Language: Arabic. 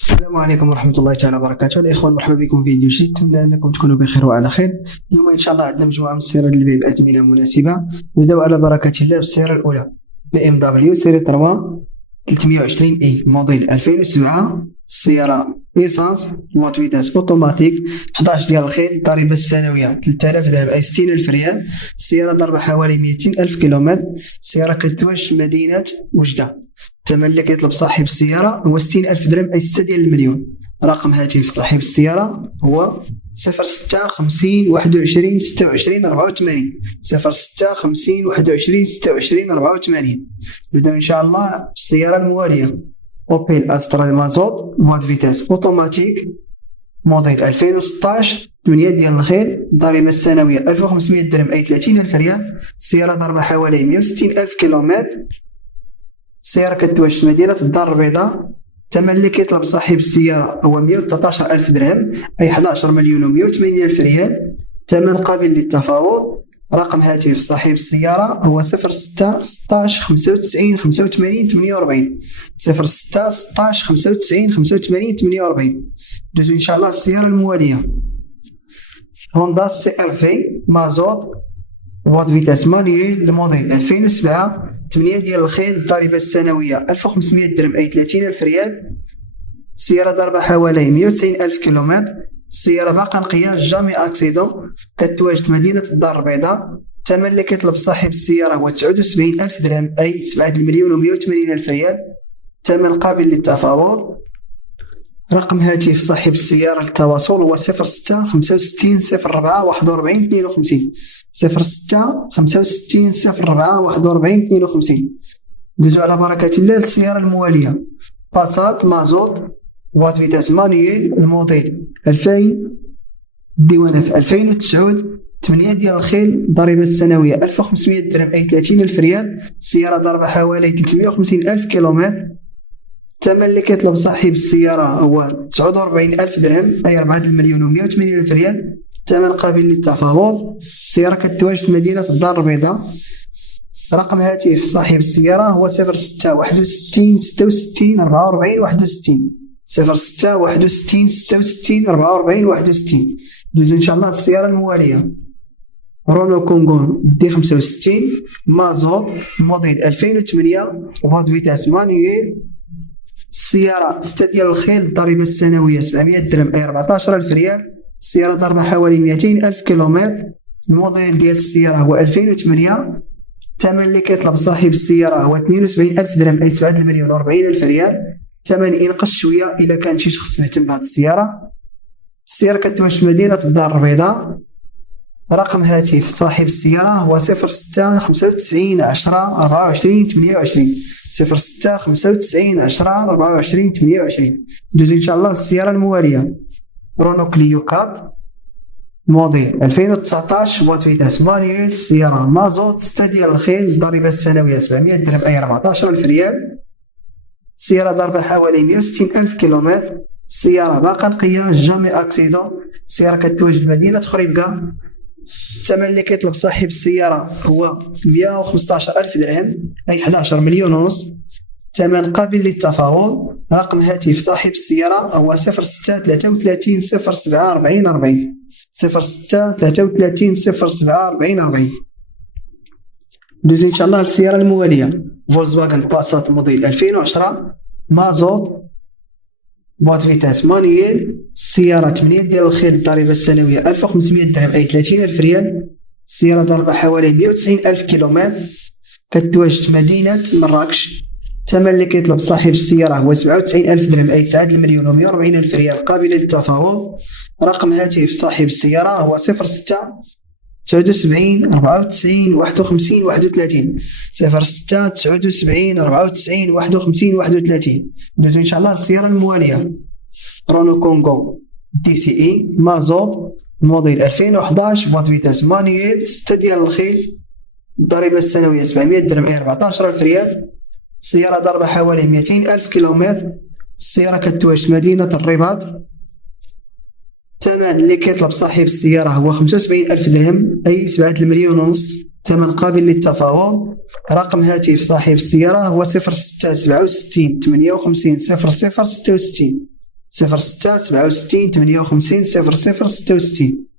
السلام عليكم ورحمة الله تعالى وبركاته. الإخوان، مرحبا بكم في فيديو جديد. أتمنى أنكم تكونوا بخير وعلى خير. اليوم إن شاء الله عندنا مجموعة من السيارات للبيع بأثمنة مناسبة. نبدأ على بركة الله بالسيارة الأولى، BMW سيري 3 320 اي موديل 2007. السيارة إيسانس، بواط فيتاس أوتوماتيك، 11 ديال الخيل. الضريبة السنوية 3000 درهم أي 60,000 ريال. السيارة ضربة حوالي 200,000 كيلومتر. السيارة كتواجد في مدينة وجدة. الثمن اللي كيطلب صاحب السيارة هو 60,000 درهم أي 6 ديال المليون. رقم هاتف صاحب السيارة هو 06 50 21 26 84 06 50 21 26 84. نبداو إن شاء الله بالسيارة الموالية، أوبيل أسترا مازوت، بواط فيتاس أوتوماتيك، موديل 2016، 8 ديال الخيل. الضريبة السنوية 1500 درهم أي 30,000 ريال. السيارة ضربة حوالي 160,000 كيلومتر. السيارة كتواجد في مدينة الدار البيضاء. الثمن اللي كيطلب صاحب السيارة هو 119,000 درهم أي 11 مليون و180,000 ريال. ثمن قابل للتفاوض. رقم هاتف صاحب السيارة هو 06 16 95 85 48 06 16 95 85 48. ندوزو إن شاء الله السيارة الموالية، هوندا CR-V مازوت، بواط فيتاس مانيويل، الموديل 2007، 8 ديال الخيل. الضريبة السنوية 1500 درهم أي 30,000 ريال. السيارة ضربة حوالي 190,000 كيلومتر. السيارة باقا نقية، جامي أكسيدون. كتواجد مدينة الدار البيضاء. الثمن اللي كيطلب صاحب السيارة هو 79,000 درهم أي 7 مليون و180,000 ريال. ثمن قابل للتفاوض. رقم هاتف صاحب السيارة للتواصل هو 06 65 04 41 52 06 65 04 41 52. ندوزو على بركة الله للسيارة الموالية، باسات مازوت، بواط فيتاس مانيويل، الموديل 2000، الديوانة في 2009، 8 ديال الخيل. الضريبة السنوية 1500 درهم أي 30,000 ريال. السيارة ضربة حوالي 350,000 كيلومتر. الثمن اللي كيطلب صاحب السيارة هو 49,000 درهم أي 4 مليون و180,000 ريال. ثمن قابل للتفاوض. السيارة كتواجد في مدينة الدار البيضاء. رقم هاتف صاحب السيارة هو 06 61 66 44 61 06 61 66 44 61. ندوزو إن شاء الله السيارة الموالية، رونو كونغون دي 65 مازوت، موديل 2008، بواط فيتاس مانيويل. السيارة 6 ديال الخيل. الضريبة السنوية 700 درهم أي 14,000 ريال. السيارة ضربة حوالي 200,000 كيلومتر. الموديل ديال السيارة هو 2008. الثمن اللي كيطلب صاحب السيارة هو 72,000 درهم أي 7 مليون و40,000 ريال. الثمن ينقص شوية إلا كان شي شخص مهتم بهذه السيارة. السيارة كتواجد في مدينة الدار البيضاء. رقم هاتف صاحب السيارة هو 06 95 10 24 28 06 95 10 24 28. ندوزو إن شاء الله السيارة الموالية، رونو كليو 4، موديل 2019، بواط فيتاس مانيويل. السيارة مازوت، 6 ديال الخيل. الضريبة السنوية 700 درهم أي 14,000 ريال. السيارة ضربة حوالي 160,000 كيلومتر. السيارة باقا نقية، جامي أكسيدون. السيارة كتواجد مدينة خريبكا. الثمن اللي كيطلب صاحب السيارة هو 115,000 درهم أي 11 مليون ونص. ثمن قابل للتفاوض. رقم هاتف صاحب السيارة هو 06 33 07 40 40 06 33 07 40 40. ندوزو إن شاء الله السيارة الموالية، فولكسواغن باسات موديل 2010 مازوت، بواط فيتاس مانيويل. السيارة 8 ديال الخيل. الضريبة السنوية 1500 درهم أي 30,000 ريال. السيارة ضربة حوالي 190,000 كيلومتر. كتواجد في مدينة مراكش. الثمن اللي كيطلب صاحب السيارة هو 97,000 درهم أي 9 مليون و140,000 ريال قابل للتفاوض. رقم هاتف صاحب السيارة هو 06 79 94 51 31 06 79 94 51 31. ندوزو إن شاء الله السيارة الموالية، رونو كونغو دي سي اي مازوت، موديل 2011، بواط فيتاس مانيويل، 6 ديال الخيل. الضريبة السنوية 700 درهم أي 14,000 ريال. السيارة ضربة حوالي 200,000 كيلومتر. السيارة كتواجد مدينة الرباط. الثمن اللي كيطلب صاحب السيارة هو 75,000 درهم أي 7 مليون ونص. ثمن قابل للتفاوض. رقم هاتف صاحب السيارة هو 06 67 58 00 66 06 67 58 00 66.